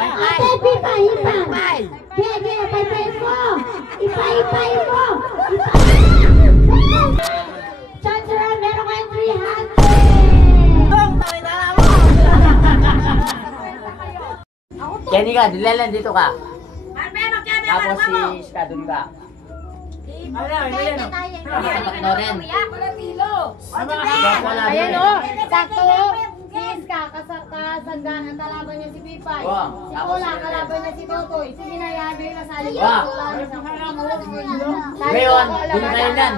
Ate, pipay. Gege, pay mo. Ipay mo. Chacharan, meron kayong 300. Kenny ka, dilalan dito ka. Tapos si Iska dun ka. Tatakno rin. Ayan o, sakto o. Si Iska, kasanggahan, kalaban niya si Pipay. Si Kola, kalaban niya si Totoy. Si Binayado yung nasali. Ngayon,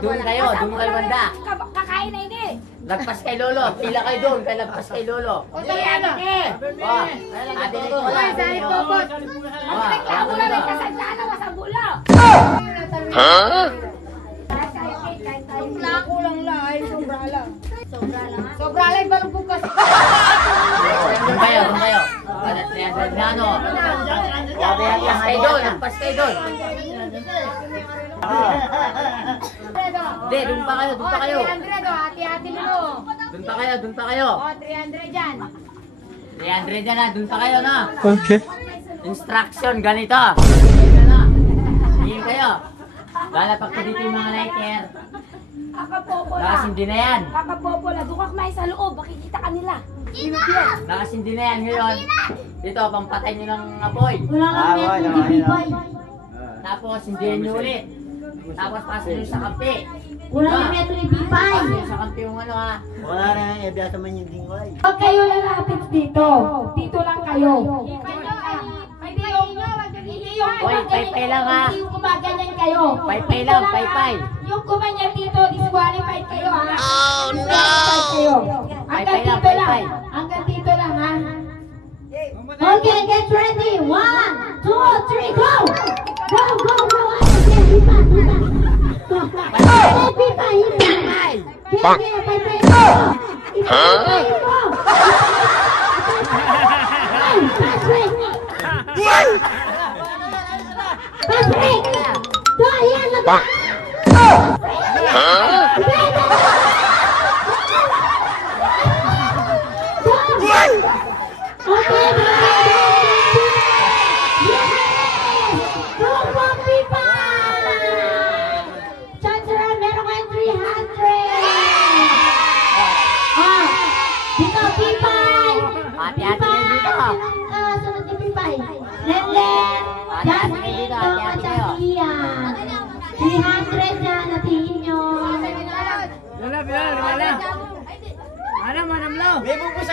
dun kayo banda. Kakain na ini. Lagpas kay Lolo, pila kayo dun, kay lagpas kay Lolo. O, sali ano? Ate ni Kola. Sali Popot. Ako na rin kasandaan na masabulo. Kulang lang, ay sobra lang. Sobra lang, balong bukas. Dun kayo. Para 300 na ano. Lagpas kayo dun. Hindi, dun pa kayo. 300 o, hati-hati mo. Dun pa kayo. O, 300 dyan. 300 na, dun pa kayo na. Okay. Instruction, ganito. Hingin kayo. Lalapak ko dito yung mga lighter. Kakapopola. Nakasindi na yan. Kakapopola. Doon ka kumain sa loob. Makikita ka nila. Nakasindi na yan ngayon. Dito, pampatay nyo ng apoy. Wala kang net ni Pipay. Tapos, hindihan nyo ulit. Tapos, pasok nyo sa kampi. Wala kang net ni Pipay. Pasok nyo sa kampi yung ano ha. Wala na yung ebya man yung dingway. Huwag kayo lalapit dito. Dito lang kayo. Hoy, pay-pay lang ha. Hindi yung gumaganyan kayo. Pay-pay lang, pay-pay. Yung gumanyan dito, disqualified kayo ha. Oh no! Pay-pay lang, Hanggang dito lang. pay-pay. Hanggang dito lang ha. Okay, get ready. 1, 2, 3, go! Go! Pipay. Pipay mo. Patrick! So, ayan na ba? Okay, go for Pipay! Chacharan, meron kayong 300! Dito, Pipay! Hati-hati kayo dito. Sunod ni Pipay. Len, Jasmine, Dong, at Sophia. 300 na natiin nyo. Manam lang. May bubus